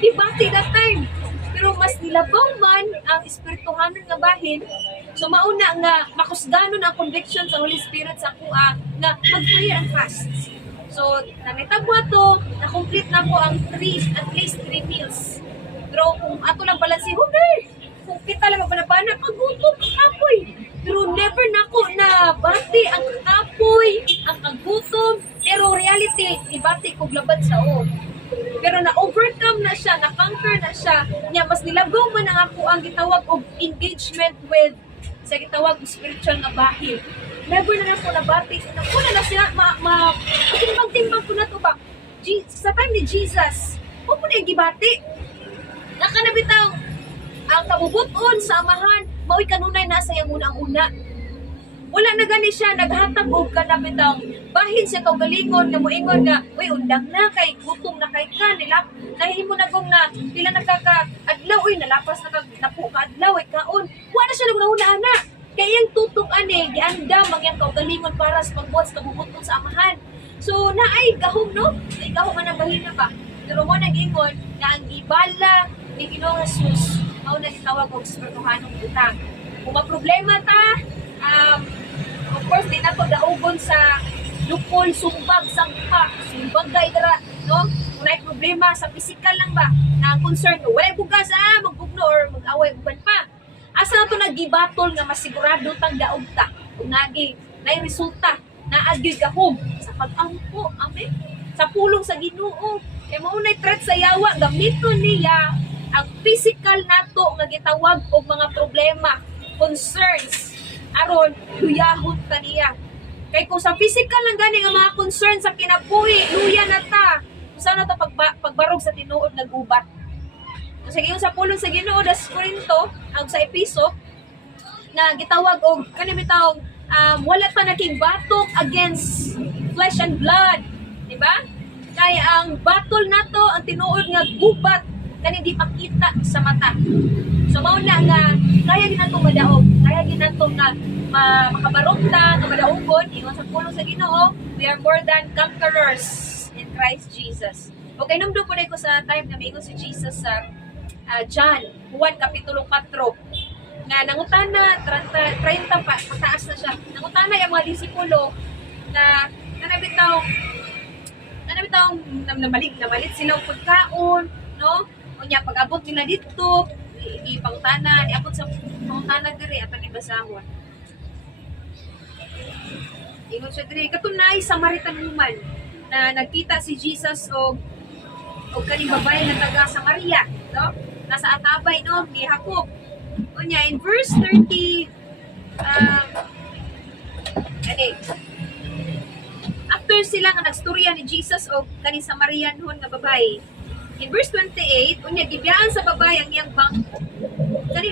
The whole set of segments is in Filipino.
debate that time. Pero mas nilabaw man ang espirituhanon nga bahin. So mauna nga makusganon ang conviction sa Holy Spirit sa kuha nga mag-prayer and fast. So nanitagwa to, na-complete na ko ang at least 3 meals. Pero kung ato lang balansi, kung kita lang mapanapana, pagutom ang kapoy. Pero never na ko na bati ang kapoy, ang kagutom. Pero reality, ibati ko labad sa o. Pero na-overcome na siya, na-conquer na siya. Niya, mas nilagaw man ang ako ang gitawag og engagement with sa gitawag og spiritual nga bahin. Never na ako nabati. Una na siya, timbang-timbang ko na to ba? Sa time ni Jesus, huwag mo na yung gibati. Nakanabitaw, ang kabubuton sa amahan, mao'y kanunay nasa yung unang-una. Wala na gani siya, naghatag og kanabitaw. Bahin siya kong galingon, na moingon nga, uy, undang na kay, gutom na kay ka, nahimo na kong na, pila nakaka-adlaw, uy, nalapas na napu ka-adlaw, kaon. Wala siya naguna-una na. Kaya yung tutok ani, giandam ang yung kaugalingon para sa pagbuhat sa kabubuton sa amahan. So, naay gahom, no? Naay gahom man ang bahina ba? Pero mo nag-ingon na ang ibala ni Ginoong Jesus mao na gitawag og espirituhanong utang. Kung problema ta, of course, di na to daugon sa lukol, sumbag, sangka, sumbag dra, no? Kung may problema sa physical lang ba, na ang concern mo, walay bugas, magbugno or mag-away uban pa. Asa na to nagibatol nga masigurado tang daog ta, kung nagi, na resulta, na agyoy gahom sa pag-ampo, amen? Sa pulong sa Ginoo. Kaya maunay threat sa yawa, gamiton niya ang physical nato nga gitawag og mga problema, concerns, aron luyahon ta niya. Kay kung sa physical lang gani nga mga concerns sa kinabuhi, luya na ta. Kung saan na ta pagbarog sa tinuod nga gubat. Kung sa sa pulong sa Ginoo das Corinto, ang sa Episo, na gitawag og kanimitaw wala ta nakigbatok against flesh and blood, di ba? Kaya ang battle nato, ang tinuod nga gubat kani di makita sa mata. So mao na nga kaya ginatong madaog, kaya ginatong nga makabarog ta, nga madaogon ingon sa pulong sa Ginoo, we are more than conquerors in Christ Jesus. Okay, numdo po ko sa time na miingon si Jesus sa John 1 kapitulo 4 nga nangutana 30 pa mataas na siya. Nangutana yung mga disipulo na nabitaw namalit sila og pagkaon, no? Unya pag-abot nila dito, ipangutana, niabot sa pangutana diri at ang ibasahon. Ingon siya diri, katunay Samaritan woman na nagkita si Jesus og kaning babae na taga Samaria, no? Nasa atabay no ni Jacob. Unya in verse 30 after sila nga nagstorya ni Jesus og kaning Samarianhon nga babae. In verse 28, unya gibiyaan sa babae ang iyang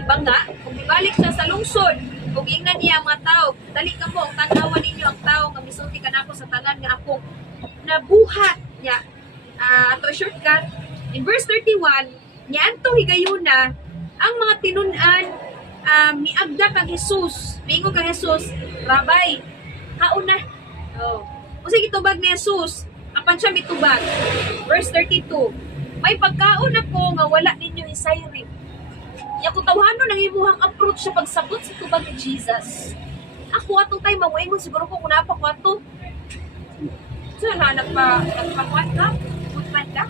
banga, kung ibalik siya sa lungsod, kung ingnan niya ang mga tao, dali ka mo, tanawan ninyo ang tao, nga misulti ka na ako sa tanan nga ako nabuhat niya. Ato shortcut, in verse 31, niya anto higayuna, ang mga tinunan, miagda kang Jesus, miingon kang Jesus, Rabay, kauna. Kasi gitubag ni Jesus, apan siya mitubag. Verse 32, may pagkaon ako nga wala ninyo isayri. Ya ko tawhano nang imuhang approach sa pagsabot sa tubag ni Jesus. Ako atong time mamuingon siguro ko kung napa ko ato. So nagpakuan ka? Putman ka?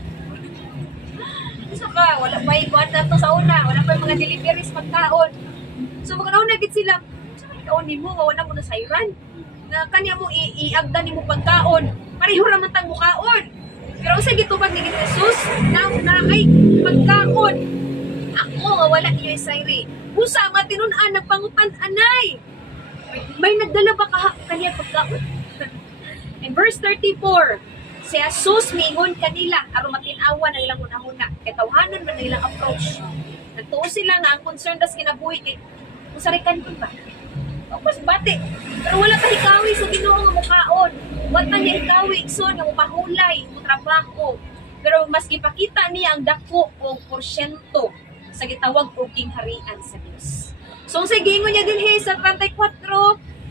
So ka, wala pa ikuan na to sa una. Wala pa mga deliveries pagkaon. So magkanaon gid sila. Sa may kaon nimo nga wala mo na sayran. Na kanya mo iagda nimo pagkaon. Pareho ra man tang mukaon. Pero sa gitubag ni Jesus, na ay pagkaon. Ako nga wala niyo isayri. Usa nga tinunan nagpangutan anay. May nagdala ba kaniya pagkaon? In verse 34, si Jesus miingon kanila aron matin-awa na ilang una-una. Kay tawhanan man nilang approach. Nagtuo sila nga ang concern das kinabuhi kay usarikan ko ba? O pas bati. Pero wala ta hikawi sa Ginoo nga mukaon. Wala niya hikawi igsoon nga mapahulay mo trabaho. Pero mas gipakita niya ang dako o porsyento sa gitawag og kingharian sa Dios. So sa gingon niya dinhi sa 34,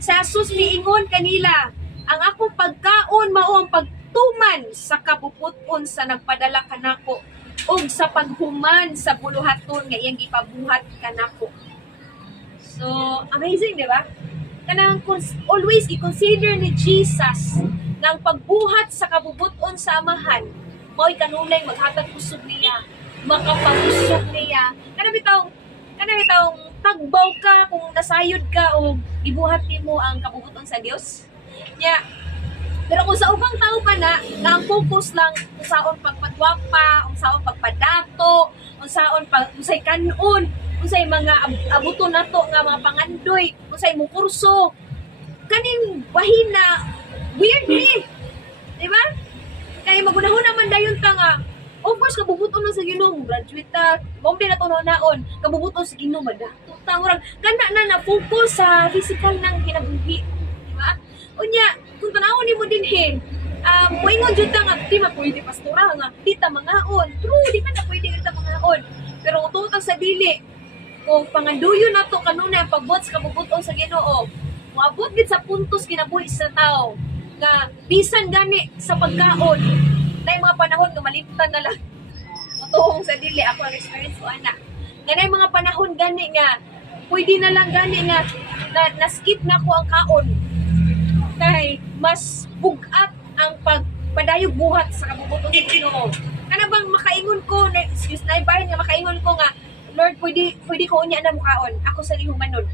sa Jesus miingon kanila, ang akong pagkaon mao ang pagtuman sa kabubuton sa nagpadala kanako ug sa paghuman sa buluhaton nga iyang gipabuhat kanako. So, amazing, di ba? Kanang always i-consider ni Jesus nga ang pagbuhat sa kabubuton sa amahan mao'y kanunay maghatag usog niya, makapag-usog niya. Kanang bitaw tagbaw ka kung nasayod ka o ibuhat nimo ang kabubuton sa Dios. Nya, pero kung sa ubang tao pa na ang focus lang kung saon pagpagwapa, kung saon pagpadato, kung saon usay kanon, usay mga abuto nato nga mga pangandoy, usay mo kurso, kaning bahin na weird ni. Di ba? Kaya magunahon naman dayon ta nga, of course, kabubuton na sa Ginoo, graduate ta, mong din na naon, kabubuton sa Ginoo, madato ta, murag, kana na focus sa physical ng kinabuhi. Di ba? Unya, kung tanawon ni mo din moingon jud ta nga, di man pwede pastora nga, di ta mangaon. True, di man na pwede ta mangaon. Pero ututang sa dili, kung panganduyo na to kanunay ang pagbuhat sa kabubuton sa Ginoo, moabot gid sa puntos kinabuhi sa tao, nga bisan gani sa pagkaon na mga panahon nga malimtan na lang mutuong sa dili ako ang experience ko ana nga na mga panahon gani nga pwede na lang gani nga na skip na ko ang kaon kay mas bugat ang pagpadayog buhat sa kabubuton sa Ginoo. Kana bang makaingon ko na excuse na ibahin nga makaingon ko nga Lord pwede ko unya na mukaon ako sa lihumanon.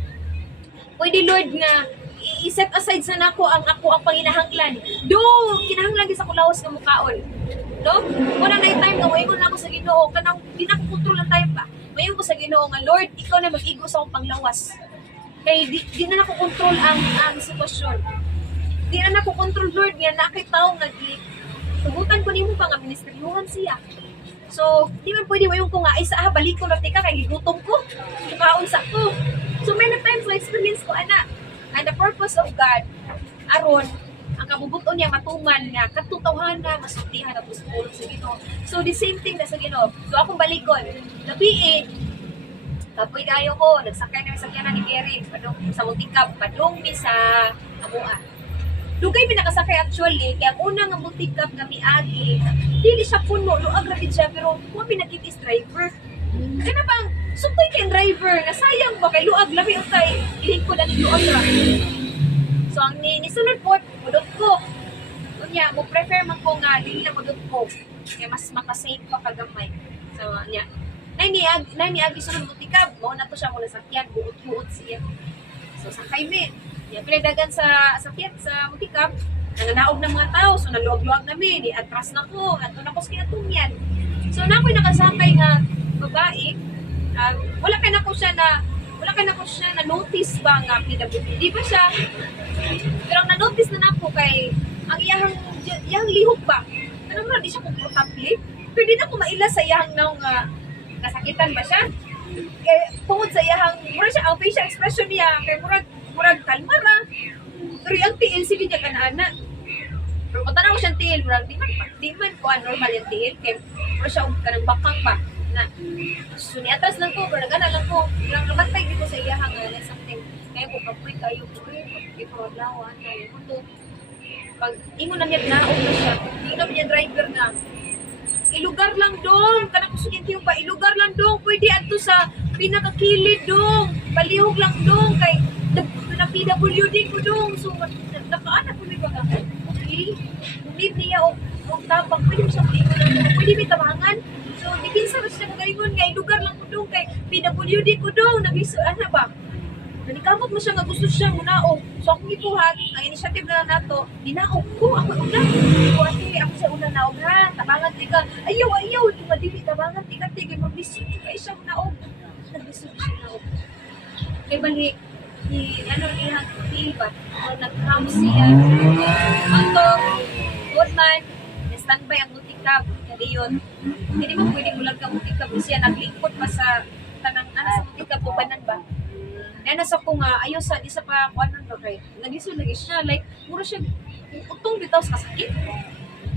Pwede Lord nga i-set aside sa nako ang panginahanglan. Do, kinahanglan sa kulawas nga mukaon. No? Wala na yung time nga mayon na ako sa Ginoo kanang di na ko kontrol ang time pa. Mayon ko sa Ginoo nga Lord, ikaw na mag-igo sa akong panglawas. Kay di na nako kontrol ang sitwasyon. Di na nako kontrol Lord nga nakay tawo nga tugutan ko nimo pa nga ministeryohan siya. So, di man pwede mayon ko nga ay sa balik ko na tika kay gigutom ko. Kaon sa ko. So many times na experience ko ana. And the purpose of God, aron, ang kabubuton niya matuman nga katutawhana, masultihan at uspulong sa Ginoo. So the same thing na sa Ginoo. So akong balikon, gabi kapoy kayo ko, nagsakay na sa sakyanan ni Gary, padung sa Multicab, padung mi sa Amua. Dugay mi nakasakay actually, kaya una nga Multicab nga miagi, dili siya puno, luag ra gid siya, pero mo pinakitis driver. Kana bang suktoy kay driver na sayang ba kay luag labi untay ilingkod ani luag ra. So ang nisunod po mudot ko. Unya mo prefer man ko nga dili na mudot ko kay mas maka-safe pa kagamay. So nya nay niagi sunod Multicab mo na to siya mula sakyan buot-buot siya. So sakay mi. Ya pinadagan sa sakyan sa Multicab nananaog ng mga tao so naluag-luag na mi di atras na ko adto na ko sa kinatungyan. So nakoy nakasakay nga babae, wala ka na ko siya na notice ba nga PWD ba siya, pero ang na-notice na nako kay ang iyang lihok ba ano mo di siya komportable pero di na ko maila sa iyang naong kasakitan ba siya tungod sa iyang mura siya ang facial expression niya kay murag kalma ra pero ang tiil sige niya kanana pero kung tanaw siyang tiil murag di man ko normal yung tiil kay mura siya kanang bakang ba na so ni atras lang ko pero gana lang ko lang namatay dito sa iyahang something kaya ko kapoy kayo ko ito lawan kaya ko to pag ingon na niya naog na siya hindi na niya driver na ilugar lang dong kanang kusugin tiyo pa ilugar lang dong pwede adto sa pinakakilid dong palihog lang dong kay na PWD ko dong so nakaanak ko ni ba okay need niya o tabang pwede mo siya pwede may tabangan. So, di kinsa ba siya kagalingon nga lugar lang ko doon kay PWD ko doon. Ano ba? Nanikamot mo siya nga gusto siya munaog. So, akong ipuhat, ang initiative na nato, dinaog ko. Ako una. So, ako siya una naog ha. Tabangan tika. Ayaw. Tumadili, tabangan tika. Magbisog kayo siya munaog. Nagbisog siya naog. Kaya bali, ni ba? O, nag-come siya. Anto, good man. Standby ang Multicab. Kaya yun. Hindi mo pwede mulag ka Multicab siya. Naglingkod pa sa tanang sa Multicab tubanan ba? Kaya nasa ko nga, ayaw sa, di sa pa, ano ba kay? Nagisod lagi siya. Like, mura siya, utong bitaw sa kasakit.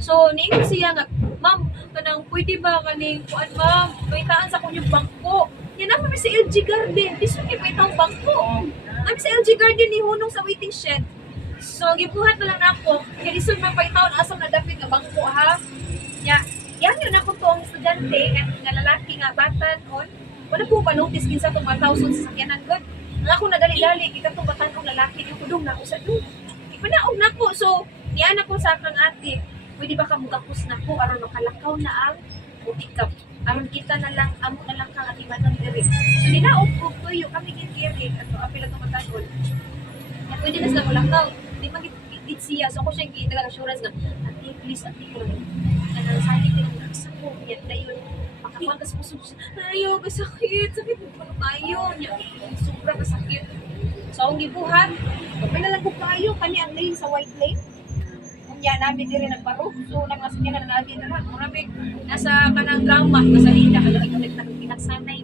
So, niingon siya nga, ma'am, kanang pwede ba kaning, kuan ma'am, baitaan sa kunyong bangko. Yan naman may si LG Garden. Di suki baitaw bangko. Namin si LG Garden ni hunong sa waiting shed. So, gibuhat na lang ako. Kaya isod man paitaw na asam na dapit nga bangko ha. Ya, Yan yun ako to ang estudyante nga lalaki nga bata on. Wala po pa notice kinsa tong 1,000 sa sakyanan god. Ang ako nadali-dali kita tong batan kong lalaki yung kudong na ako sa do. Ipanaog na ko. So, niyan ako sa akang ate, pwede ba ka mugapos na ko aron makalakaw na ang utikap. Aron kita na lang, amo na lang kang atiman ng diri. So, ninaog ko tuyo kami gitiri at apila to matagol. At pwede na sa mulakaw. Di man git siya. So, ako siya yung assurance nga, ate, please, ate ko lang. Kanang sakit din ang naksa ko. Yan na yun. Makapantas mo siya. Ayaw, sakit. Sakit mo pa tayo. Sobrang sakit. So, ang gibuhat, pinalang ko kayo, kani ang lane sa white lane. Kanya namin din rin nagparo. So, nagmasakyan na natin na lang. Marami, nasa kanang drama, nasa linda, kaya ikaw pinagsanay.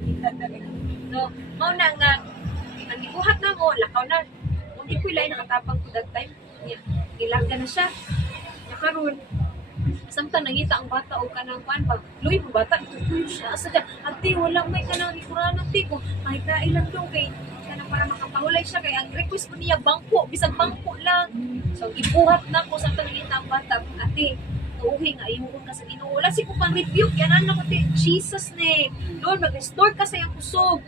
So, mauna nga, ang gibuhat na mo, lakaw na. Hindi ko ilay nakatapang ko that time. Nilaga na siya. Nakaroon. Samtang nangita ang bata o kanang pan pag luy mo bata itutuyo siya sa ate walang may kanang likuran ate ko kahit na ilang daw kay kanang para makapahulay siya kay ang request ko niya bangko bisag bangko lang so ibuhat na ko samtang nangita ang bata ate uuwi nga imuon ka sa Ginoo wala si ko pang rebuke yan ano ate Jesus name Lord mag-restore ka sa iyang kusog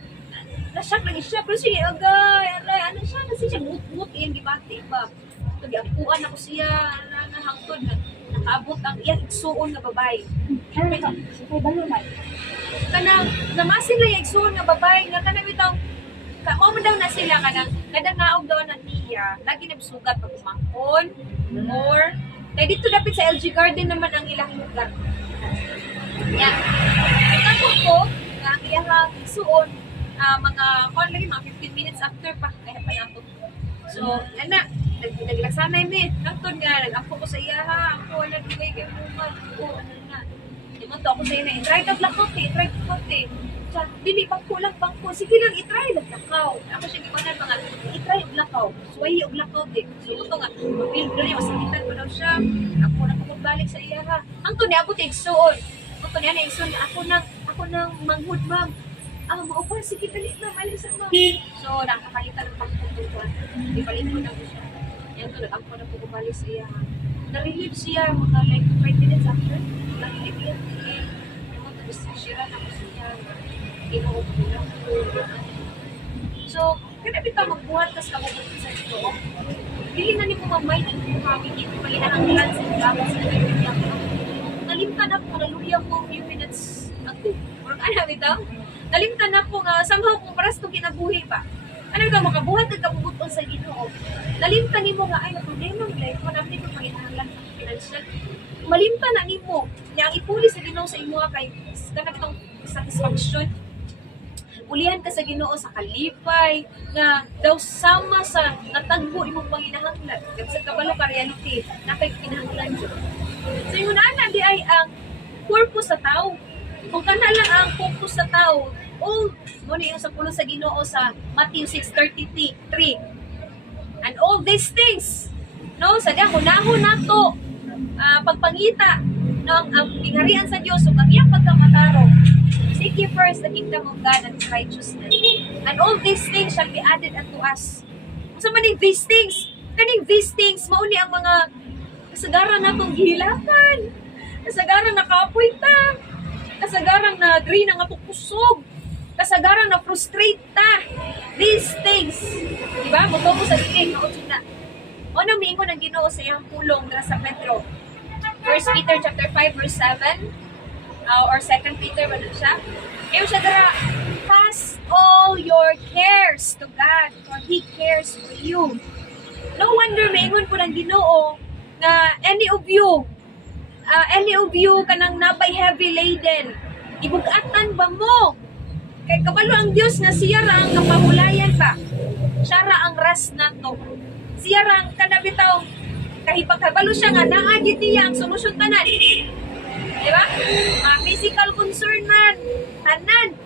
nasyak lang siya pero sige agay ano siya na siya mut-mut iyang gibati ba so giapuan ako siya na hangtod na nakaabot ang iyang igsuon nga babae. Kanang namasin lang yung igsuon nga babae nga kanang bitaw mo daw na sila kanang kadang naog daw na niya lagi na sugat pag umangkon or kaya dito dapat sa LG Garden naman ang ilang lugar. Yan. Tapos ko nga ang iyang igsuon mga mga 15 minutes after pa kaya panapot. So, ana naglaksanay mi nagtod nga nag-ako ko sa iya ha ako wala gigay kay muma ko ano na di mo to ako sa iya na i-try ka blackout i-try ko kote sa dili bangko lang bangko sige lang i-try lang blackout ako siya gibanan mga i-try og blackout suwayi og blackout so ito nga mapil dali masakitan pa daw siya ako na balik sa iya ha ang to ni abot igsuon ako niya na igsuon ako nang manghud ma'am maupo sige dali na malis ma'am so nakakalitan ng pagtutuan di palit ko na siya yan to, nag-ampo na po kumali siya. Na-relieve siya, mga like 5 minutes after. Na-relieve yan. Tapos sira na ko siya. Ginuot ko lang. So, kaya bita magbuhat, tas kamubutin sa ito. Dili na ni mo mamay na ito kami dito. Palihan ang plan sa ito. Nalimtan na po, naluya ko few minutes ago. Or ano bitaw? Nalimtan na po nga, somehow kung paras itong kinabuhi pa. Ano ka, makabuhat ka kabubuton sa Ginoo. Nalimtan ni mo nga, ay, na problema ng life mo, namin ko panginahanlan ng financial. Malimtan na ni mo, niya ang ipuli sa Ginoo sa imo kay kanang itong satisfaction. Ulihan ka sa Ginoo sa kalipay, na daw sama sa natagbo imong panginahanlan. Kasi sa kabalo ka reality, na kay pinahanglan yun. So yung una di ay ang purpose sa tao. Kung kana lang ang focus sa tao, muna yung sa pulo sa Ginoo sa Matthew 6:33. And all these things, no, sadya hunahon nato pagpangita ng ang pingharian sa Dios ug ang iyang pagkamataro. Seek ye first the kingdom of God and His righteousness. And all these things shall be added unto us. Sa maning these things, kaning these things mao ni ang mga kasagaran natong gihilakan. Kasagaran nakapoy ta. Kasagaran na green ang atong kusog. Kasagaran na frustrate ta. These things. Diba? Muto mo sa dilig. Na. O nang miingon ang Ginoo sa iyang pulong dira sa Pedro. 1 Peter chapter 5 verse 7. Or 2 Peter ba siya? Ayaw siya dira. Cast all your cares to God, for He cares for you. No wonder miingon po ng Ginoo na any of you kanang nabay heavy laden, ibugatan ba mo? Kay kabalo ang Dios na siya ra ang kapahulayan ba? Siya ra ang ras nato. Siya ra ang kanabitaw kahipag-kabalo siya nga naa gid niya ang solusyon tanan. Di ba? Physical concern man, tanan.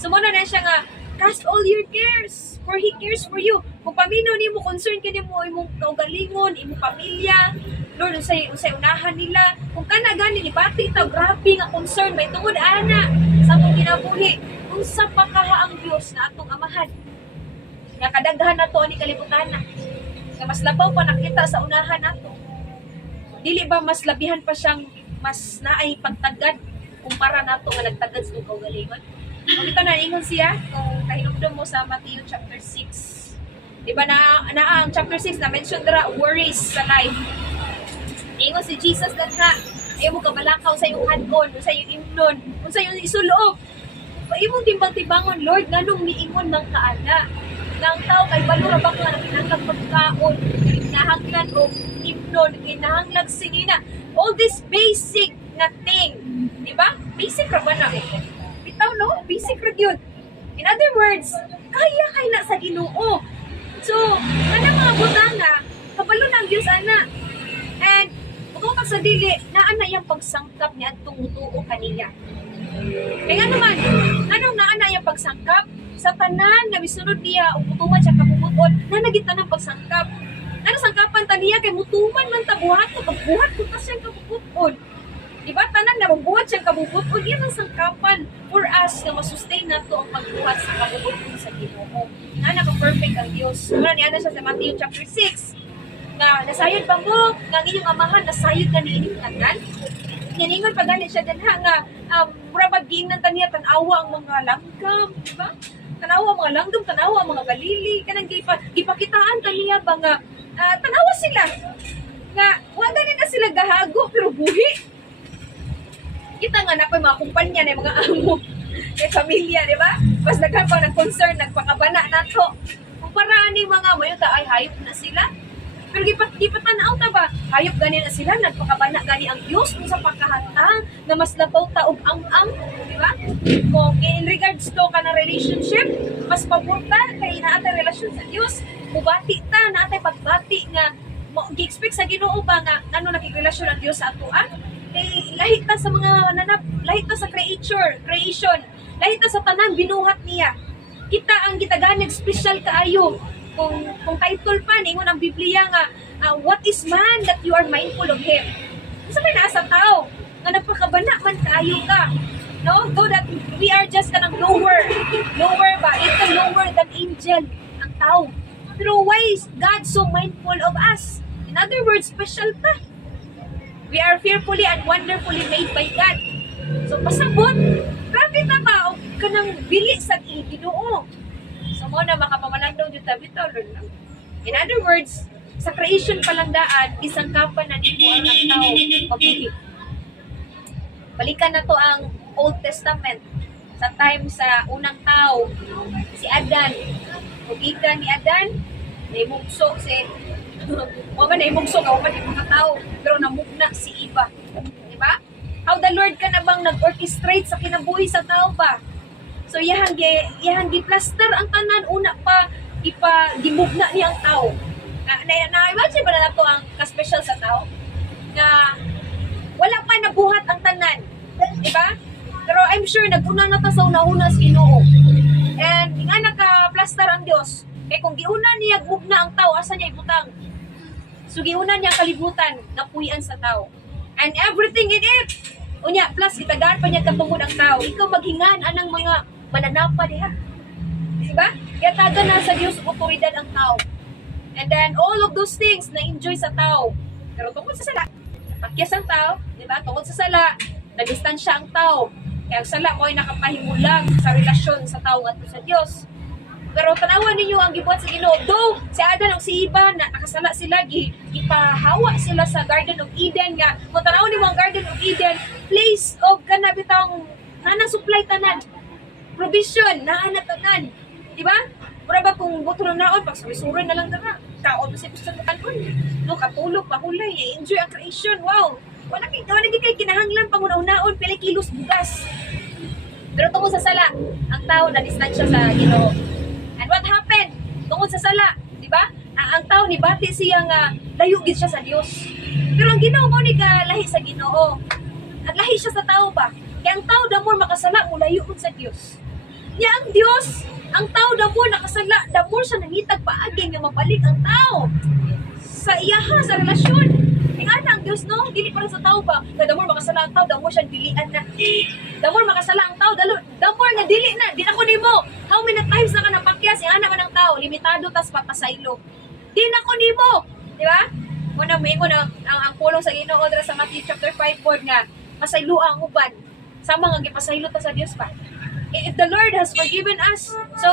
Sumuna na siya nga, cast all your cares, for He cares for you. Kung paminaw ni mo, concern ka mo, imong kaugalingon, imong pamilya, Lord, usay unahan nila. Kung ka na gani, pati ito, grabe nga concern, may tungod, ana, sa mong kinabuhi. Kung sa pakaha ang Diyos na atong amahan, nga kadaghan na to ni kalibutan na, nga mas labaw pa nakita sa unahan nato. Dili ba mas labihan pa siyang mas naay pagtagad kumpara nato nga nagtagad sa itong kaugalingon. Kung ito na, ingon siya, kung kahinumdum mo sa Matthew chapter 6. Diba na ang chapter 6 na mention dira worries sa life. Ingon si Jesus that nga, ayaw mo kabalakaw sa iyong hadgon, sa iyong imnon, sa iyong isuloob. Imong timbang-timbangon, Lord, nganong niingon ng kaana. Nang tao kay balura ba nga nakinahanglag pagkaon, kinahanglan o imnon, kinahanglag singina. All this basic na thing, di ba? Basic ra ba na? Bitaw no? Basic ra yun. In other words, kaya kay na sa Ginoo. So, kanang mga butanga, kabalo ng Diyos ana. And, pagkutag sa dili, naana yung pagsangkap niya at tumutuo kaniya. Kaya naman, anong naana yung pagsangkap? Sa tanan nga misunod niya o putuman siya kabubuton, na nagita ng pagsangkap. Ano sangkapan ta niya kay mutuman man ta buhat ko, pagbuhat ko ta siyang kabubuton. Diba? Tanan na magbuhat siyang kabubuton, yan ang sangkapan for us na masustain nato ang pagbuhat sa kabubuton sa Ginoo. Na naka-perfect ang Diyos. Muna niya na siya sa Matthew chapter 6. Nga, nasayod ba mo? Nga inyong amahan, nasayod ka ni inyong tanan? Nganingon pa ganit siya din ha, nga, murabagin ng taniya, tanawa ang mga langgam, diba? Tanawa ang mga langgam, tanawa ang mga balili, kanang gipakitaan taniya ba nga, tanawa sila. Nga, wala na sila gahago, pero buhi. Kita nga na po yung mga kumpanya na yung mga amo, may pamilya, di ba? Mas nagkan pa ng concern, nagpakabana na to. Kumpara ni mga mayuta, ay hayop na sila. Pero gipatanaw ta ba? Hayop gani na sila, nagpakabana gani ang Diyos kung sa pagkahatang na mas labaw taog ang, di ba? Kung in regards to ka na relationship, mas papunta kay naatay relasyon sa Diyos, mubati ta, naatay pagbati nga, gi-expect sa Ginoo ba nga, ano nakikrelasyon ang Diyos sa atuan? Kay lahit ta sa mga nanap, lahit ta sa creation, lahit ta sa tanan, binuhat niya. Kita ang gitaganag special kaayo. Kung title pa, ningon ang Biblia nga, what is man that you are mindful of him? Isa may nasa tao, nga nagpakabana man kaayo ka. No? Though that we are just kanang lower ba? It's lower than angel, ang tao. Pero why is God so mindful of us? In other words, special ta. We are fearfully and wonderfully made by God. So, pasabot, grabe na ba? O kanang bili sa Ginoo. So, mo na makapamalandong dito bitaw, Lord. In other words, sa creation palang daan, isang kapan na nibuan ng tao pagbuhi. Balikan na to ang Old Testament. Sa time sa unang tao, si Adan. Hugikan ni Adan, naimugso si Waman naimugso ka, waman yung mga tao, pero namugna si Eva. Diba? How the Lord ka na bang nag-orchestrate sa kinabuhi sa tao ba? So, yahang gi-plaster ang tanan, una pa, gimugna niya ang tao. Na-imagine ba na ito ang ka-special sa tao? Na wala pa nabuhat ang tanan. Diba? Pero I'm sure, nag-una na ito sa una-una sa Ginoo. And, nga naka-plaster ang Diyos. Kaya kung giuna niya gugna ang tao, asa niya ibutang? So, giuna niya kalibutan, napuyan sa tao. And everything in it, unya, plus, itagaan pa niya katungod ang tao. Ikaw maghingan anang mga mananapa diha. Diba? Kaya taga na sa Diyos otoridad ang tao. And then, all of those things na enjoy sa tao. Pero tungkol sa sala, pakyas ang tao, diba? Tungkol sa sala, nadistansya ang tao. Kaya ang sala ko ay nakapahimulag sa relasyon sa tao at sa Diyos. Pero tanawan ninyo ang gibuhat sa Ginoo. Though, si Adan o si Eva, nakasala sila, ipahawa sila sa Garden of Eden nga. Kung tanawin mo ang Garden of Eden, place of kanabitang nanang supply tanan. Provision, naana tanan. Diba? Mura ba kung buto ng naon, pag sulisurin na lang dara. Taon na siya gusto ng kanon. No, katulog, pahulay, enjoy ang creation. Wow! Wala kayo kinahanglan pangunaw-naon, pili kilos bugas. Pero tungkol sa sala, ang tao na distansya sa Ginoo. And what happened? Tungkol sa sala, di ba? Ang tao ni bati siya nga layo gid siya sa Dios. Pero ang Ginoo mo ni ka lahi sa Ginoo. At lahi siya sa tao ba? Kaya ang tao damor makasala mo layo sa Dios. Nya ang Dios, ang tao damor nakasala, damor siya nangitag paagi nga mabalik ang tao sa iyaha sa relasyon. Ingana ang Dios no, dili para sa tao ba? Nga damor makasala ang tao, damor siya dilian na. Damor makasala ang tao, damor nga dili na, di na ko nimo. How many times na ka napakyas, ingana man ang tao, limitado tas papasaylo. Di na ko nimo, di ba? Muna moingon ang pulong sa Ginoo dira sa Matthew chapter 5 nga pasaylo ang uban sama nga gipasaylo ta sa Dios pa. If the Lord has forgiven us, so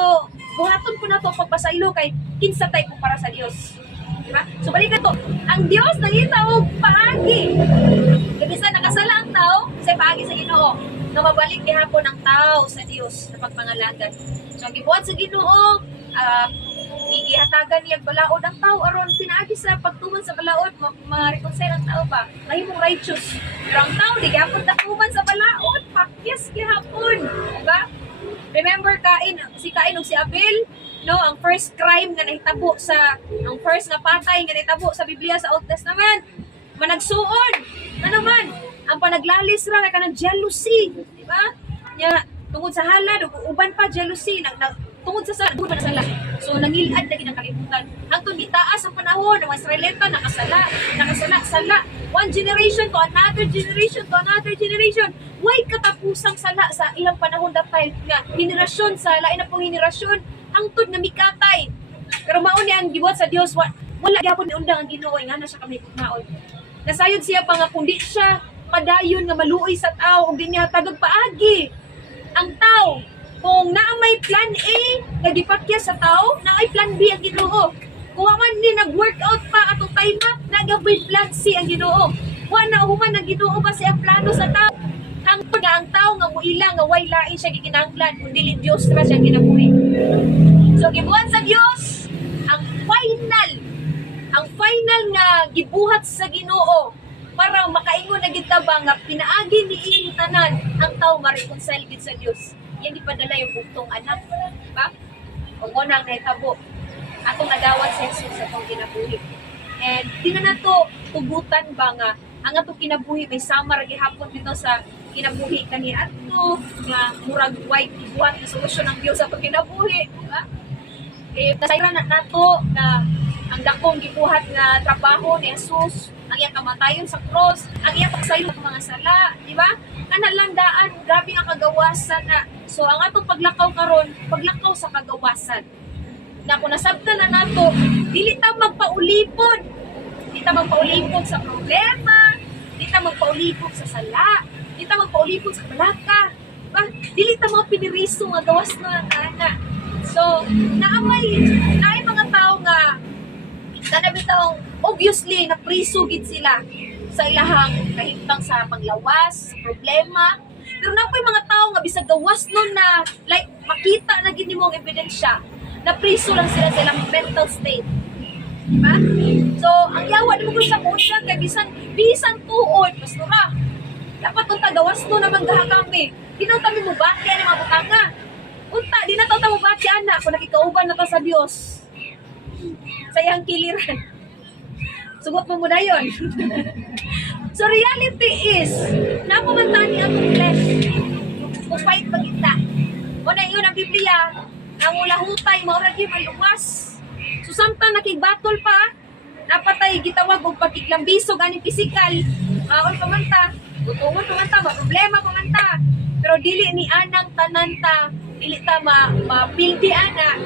buhaton po na to pagpasaylo kay kinsa tay ko para sa Dios. Diba? So balikan to, ang Dios nangita og paagi. Kabisa nakasala ang tao sa paagi sa Ginoo. Na mabalik gihapon ang tao sa Dios na pagpangalagan. So gibuhat sa Ginoo, igihatagan niya balaod ang tao aron pinaagi sa pagtuman sa balaod ma-reconcile ang tao ba mahimong righteous. Pero ang tao di gyapon tatuman sa balaod, pakyas gihapon, diba? Remember Cain ug si Abel, no, ang first crime nga nahitabo sa ang first nga patay nga nahitabo sa Biblia sa Old Testament, managsuon. Ano naman? Ang panaglalis ra kay kanang jealousy, di ba? Nya tungod sa halad ug uban pa jealousy tungod sa sala, pa na sala. So nangilad na ginang kalibutan. Hangtod gitaas ang panahon ng mga Israelita sala. One generation to another generation to another generation. Way katapusang sala sa ilang panahon dapay nga henerasyon sa lain na pong henerasyon hangtod na mikatay. Pero mao ni ang gibuhat sa Dios wala gyapon ni undang ang Ginoo nga na siya kami maon. Nasayod siya pa nga kundi siya padayon nga maluoy sa tao ug di niya tagag paagi. Ang tao kung naa may plan A nga gipakya sa tao, naa ay plan B ang Ginoo. Kung man ni nag-workout pa atong time nagabay plan C ang Ginoo. Wa na human ang Ginoo ba siya plano sa tao. Hangtod nga ang tao nga muila nga way lain siya gikinahanglan kun dili Dios ra siya kinabuhi. So gibuhat sa Dios ang final nga gibuhat sa Ginoo para makaingon na gitabang nga pinaagi ni ining tanan ang tao ma-reconcile gid sa Dios. Yan ipadala yung buktong anak, diba? Kung unang nahitabo, atong nadawat sa Jesus sa itong kinabuhi. And di na to tugutan ba nga, ang atong kinabuhi may sama rin hapon dito sa kinabuhi kani ato nga murag white ibuhat na solusyon ng Diyos sa itong kinabuhi, diba? Nasayran na nato na ang dakong gibuhat nga trabaho ni Jesus, ang iyang kamatayon sa cross, ang iyang pagsayo ng mga sala, di ba? Kanalandaan, grabe ang kagawasan na. So, ang atong paglakaw karon, paglakaw sa kagawasan. Na kung nasabtan na nato, dili ta magpaulipon. Dili ta magpaulipon sa problema, dili ta magpaulipon sa sala, dili ta magpaulipon sa balaka. Diba? Dili ta mga piniriso nga gawas na ana. So, naay mga tao nga bitaw obviously napriso gid sila sa ilahang kahimtang sa panglawas, problema. Pero napoy mga tao nga bisag gawas nun na like makita na gid nimo ang ebidensya, napriso lang sila sa ilang mental state. Diba? So, ang yawa mo kung sa muna kay bisan tuod, pastora. Dapat unta gawas nun naman gahakami. Kinauta mo ba kaya ni mga butanga? Unta, di na tawta mo ba si anak kung nakikauban na to sa Dios. Sayang kiliran. Sugot mo muna yun. So reality is, napamantaan niya ang flesh. Kung fight magita. O na yun ang Biblia, ang ulahutay, maurag yun ang luwas. So samtang nakigbatol pa, napatay gitawag o pagkiklambisog aning pisikal, maol pamanta, gutungon pamanta, problema pamanta. Pero dili ni anang tananta, dili ta mapildi ana.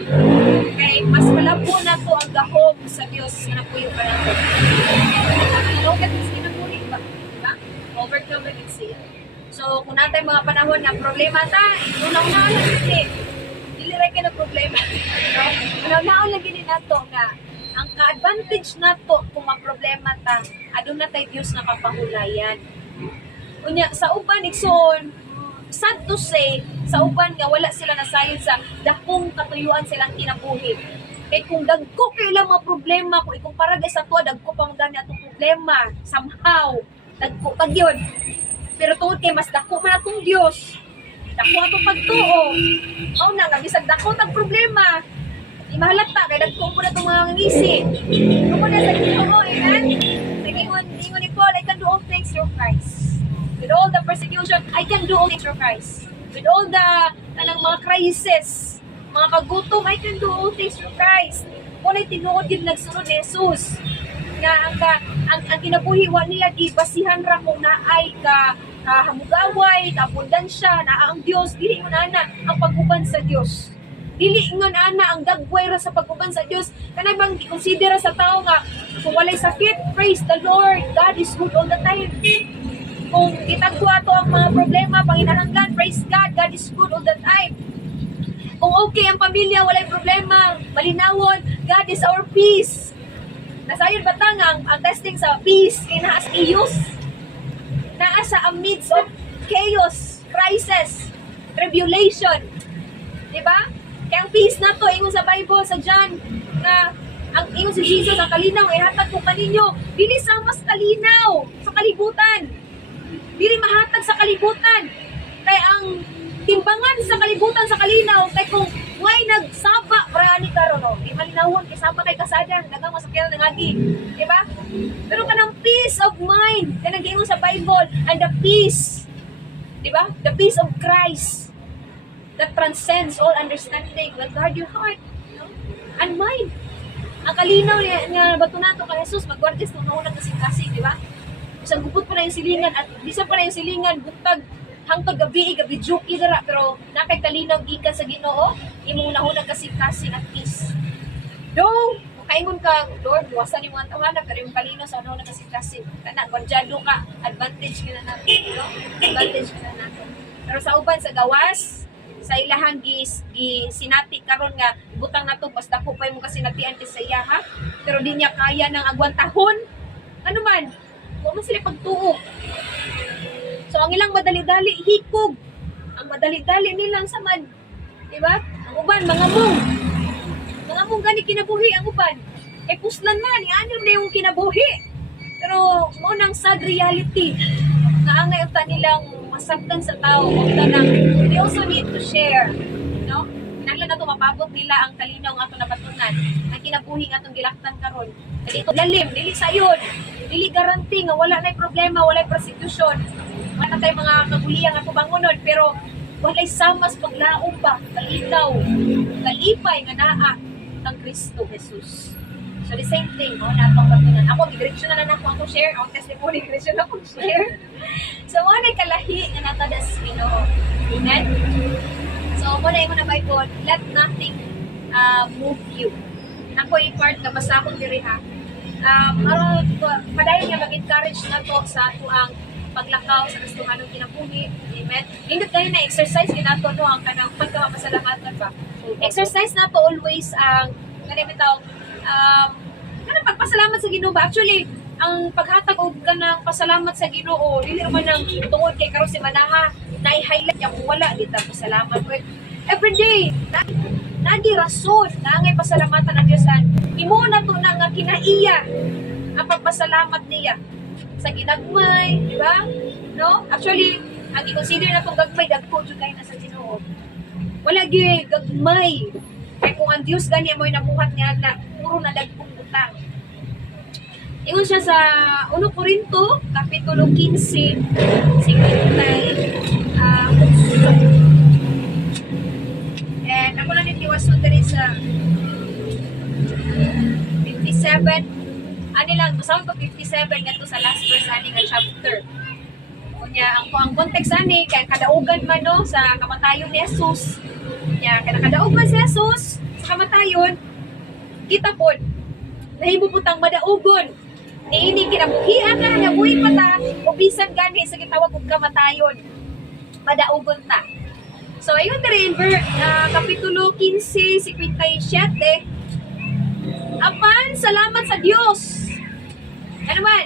Kay mas malabo na to ang gahom sa Dios nga napuyo pa nato. Logat is kinabuhi ba? Diba? Overcome it siya. So kung natay mga panahon na problema ta, unaw-unaw lang dili. Dili ra kay na problema. Unaw-unaw lang gini nato nga ang ka-advantage nato kung ma-problema ta, aduna tay Dios nga kapahulayan. Unya sa uban igsoon, sad to say, sa uban nga wala sila nasayon sa dakong katuyuan silang kinabuhi. Kay kung dagko kay ilang mga problema, kung ikumpara guys sa tuwa, dagko pang gani atong problema, somehow, dagko pag yun. Pero tungod kay mas dako man atong Dios, dako atong pagtuo, na nga, bisag dako tang problema, imahalata, kay dagko po na itong mga ngisi. Kung muna sa Ginoo, amen? Sa ingon ni Paul, I can do all things through Christ. With all the persecution, I can do all things through Christ. With all the mga crisis, mga kagutom, I can do all things through Christ. Kung ay tinuod yun nagsunod ni Jesus, nga ang kinabuhiwa nila, ibasihan ra kung naay kahamugaway, kaabundansya, na ang Diyos, dili mo na ang pag-uban sa Diyos. dili ingon ana ang dagway ra sa pag-uban sa Dios. Kanay bang i-consider sa tao nga kung walay sakit, praise the Lord, God is good all the time. Kung itagpo ato ang mga problema, panginahanglan, praise God, God is good all the time. Kung okay ang pamilya, walay problema, malinawon, God is our peace. Nasayon ba ang testing sa peace kay naa sa chaos? Naa sa amidst of chaos, crisis, tribulation. Diba? Kaya ang peace na to, ingon sa Bible, sa John, na ang ingon si Jesus, ang kalinaw, ihatag ko kaninyo. Dili sa mas kalinaw sa kalibutan. Dili mahatag sa kalibutan. Kaya ang timbangan sa kalibutan sa kalinaw, kay kung may nagsaba, marani karon no? Di malinawon, kay saba kay kasadan, dagang masakyan ng agi. Diba? Pero kanang peace of mind, kanang giingon sa Bible, and the peace, diba? The peace of Christ that transcends all understanding will guard your heart, no? And mind. Ang kalinaw nga bato nato kay Jesus, magguardias ng naunang kasing-kasing, di ba? Isang gupot pa na yung silingan at bisa pa na yung silingan, buntag hangtod gabi juki dara, pero nakay kalinaw gikan sa Ginoo, imong naunang kasing-kasing at peace. Though, kaingon ka, Lord, wasan yung mga tawanan, pero yung kalinaw sa naunang kasing-kasing. Kana, kondyado ka, advantage ka na natin, no? Advantage ka na natin. Pero sa uban, sa gawas, sa ilahang sinati karon nga butang nato basta ko pa mo kasi natian sa iya ha, pero di niya kaya nang agwantahon ano man mo sila pagtuo. So ang ilang madali-dali hikog, ang madali-dali nilang samad, di ba? Ang uban mga mong gani kinabuhi ang uban eh puslan man iano na yung kinabuhi, pero mo nang sad reality na angay uta nilang masabtan sa tao o tanang they also need to share, no? Kinahanglan nato mapabot nila ang kalinaw nga ato nabatunan, ang kinabuhi nga atong gilaktan karon. Dili lalim, dili sayon, dili garanti nga wala nay problema, wala prosecution, wala tay mga kaguliyang ato bangonon, pero walay samas paglaom ba, kalinaw, kalipay nga naa ang Kristo Jesus. So the same thing, no, na atong batunan. Ako gidireksyon na ako ang share, ang testimony gidireksyon ako share. So mo na kalahi nga natada sa Ginoo. Amen. So mo na ingon na Bible, let nothing move you. Ako i-part nga basa ko diri ha. Padayon nga mag-encourage na to sa ato ang paglakaw sa Kristohanong kinabuhi. Amen. Indot kayo na exercise ginato no ang kanang pagkapasalamatan ba. Exercise na to always ang kanang bitaw kanang pagpasalamat sa Ginoo ba. Actually, ang paghatag og kanang pasalamat sa Ginoo dili man nang tungod kay karon si manaha na i-highlight yang wala kita pasalamat ko every day. Nagi rason na ngay pasalamatan ang Diosan. Imo na to na nga kinaiya ang pagpasalamat niya sa ginagmay, di ba? No? Actually, ang i-consider na itong gagmay, dagko dyan kayo na sa Ginoo. Wala gi gagmay. Kaya kung ang Diyos gani mo'y nabuhat niya na puro na dagkong utang. Ingon siya sa 1 Corinto, Kapitulo 15, 50, and ako lang nitiwaso dali sa 57. Ano lang, masawag ko 57 nga to sa last verse ani nga chapter. Kunya ang context ani kay kadaugan man no sa kamatayon ni Jesus. Kunya kadaugan man si Jesus sa kamatayon, kita pod nahimo putang madaugon. Niini kinabuhian na nabuhi pa ta o bisan gani sa gitawag og kamatayon. Madaugon ta. So ayun diri in Kapitulo 15, 57. Apan salamat sa Dios. Ano man,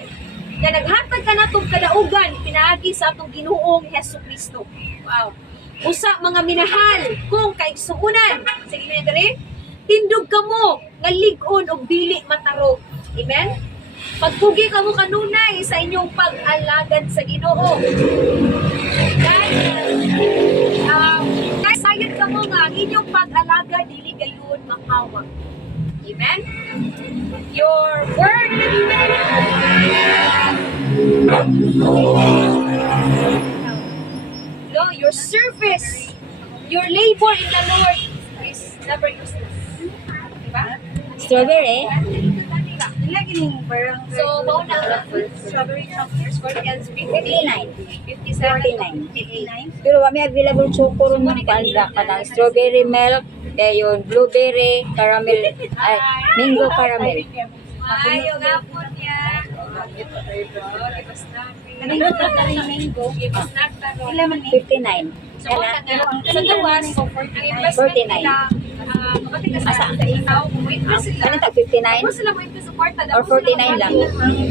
na naghatag ka na itong kadaugan, pinaagi sa atong Ginoong Jesucristo. Wow. Usa mga minahal, kung kaigsuunan, sige na dali, tindog ka mo, nga lig-on o dili matarog. Amen? Pagpugi ka mo kanunay sa inyong pag-alagad sa Ginoo. Kaya sayad ka mo nga, ang inyong pag-alagad, dili gayon makawa. Amen? Your word, no, your service, your labor in the Lord is never useless. Diba? Strawberry? ka. Lagi ning parang So, mauna ang strawberry chocolate. Scorpions 59. 57. 59. Pero kami available choco ron ng panda ka ng strawberry milk, dayon blueberry, caramel, ay, mango caramel. Ayaw nga po niya. Kaning mango. Ila man ni? 59. So, una nga, sa gawas, ang investment 49. nila, kapatid ka sa ikaw, kung may invest sila, Ano tag 59? kung sila mo invest sa kwarta, Or 49 lang.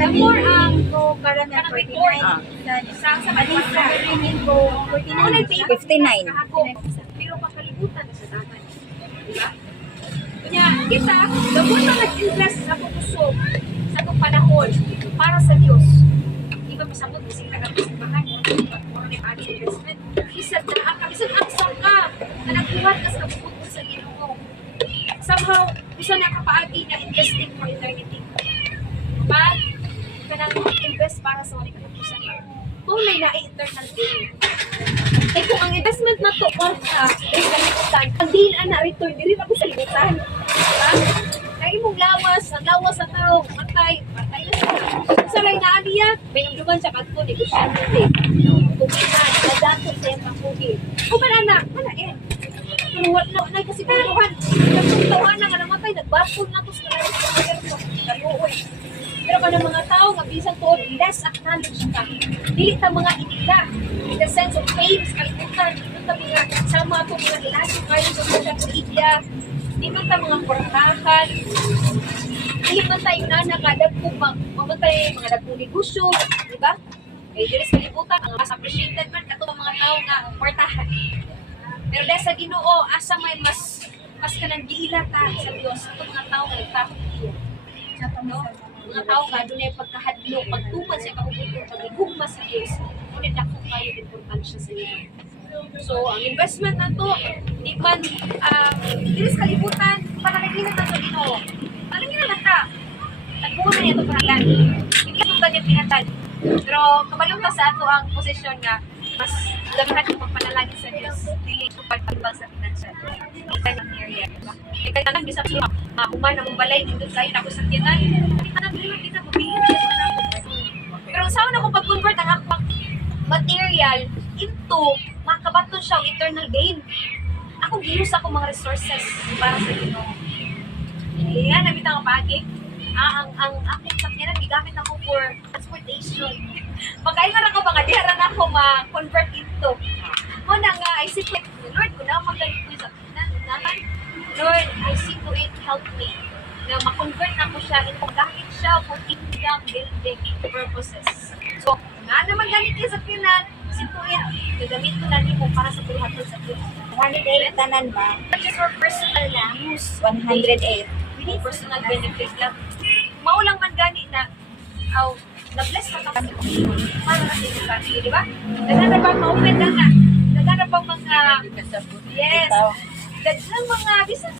The more ang Mango caramel Parang may 49. Ah. sa Kaning strawberry mango Ako 49. 59. Pero makalimutan na sa daman. Diba? Kanya, kita, gabon na nag-invest sa puso sa itong panahon para sa Diyos. Di ba masabot mo sila nagpasimbahan mo ang investment. Isag na ang isang aksang ka na nagbuhat ka sa kabubuto sa Ginoo. Somehow, isa na kapaagi na investing for eternity. Pag ka nang invest para sa wali katapusan, tunay na eternal gain. Eh kung ang investment na to, kwarta, ay kalimutan, ang din na return, dili na ko sa limutan. Diba? Kaya mong lawas, ang lawas sa tao, matay na siya. Sa rin na niya, may nangduman siya kanto, negosyante. Kuminan, nadato sa yung pangkuhi. O ba na, wala eh. Pero wala kasi kaluhan. Nagpuntawa na nga namatay, nagbapon na to sa kaluhan. Pero kada mga tao nga bisan tuod less acknowledge ka. Dili ta mga inila. In the sense of fame, kalimutan, dito ta mga sama to mga ilayo kayo sa social media. Dito ta mga portahan. Dili man tayo na nakadagpog mamatay mga dagpong negosyo, di ba? Eh dili sa libutan ang mas appreciated man kato mga tao nga portahan. Pero dahil sa Ginoo, asa may mas kanang giilata sa Dios sa mga tao nga nagtakot. No? Mga tao nga doon ay pagkahadlo, pagtuman sa kahubuto, pag-igugma sa Diyos, ngunit ako kayo importansya sa inyo. So, ang investment na to, di man, dinis kalibutan, panalagina na sa Ginoo. Panalagina na ka. Nagbuha na niya ito pangalan. Hindi ito ganyan pinatad. Pero, kabalong pa sa ato ang posisyon nga, mas gamihan ang pagpanalangin sa Diyos, dili ko pagpagpag sa financial. Ika ng area, diba? Ika na lang, bisa ko, human ang balay, dito kayo na ako sa tiyanan. Ika na, kita mabilin. Pero saan ako pag-convert ang akong material into makabaton siya ang eternal gain. Ako gius ako mga resources para sa Ginoo. Yan, nabitang ang pagi. Ang aking sakyanan, gigamit ako for transportation. Pagkailan ako baka diharan ako ma-convert into. Muna nga, I see ko, Lord, kung na magalit ko sa naman, Lord, I see to it, help me. Na ma-convert na ko siya, gamit siya for kingdom building purposes. So, nga naman ganit yung sakyanan, see to it, gagamit ko na mo para sa puluhatod sa Diyos. 108 tanan ba? Not just for personal na use. 108. We need personal benefit lang. Maulang man gani na, na-bless ka kasi para sa iyo family, di ba? Naghanap ang ma-open lang na. Naghanap ang mga, yes, naghanap mga business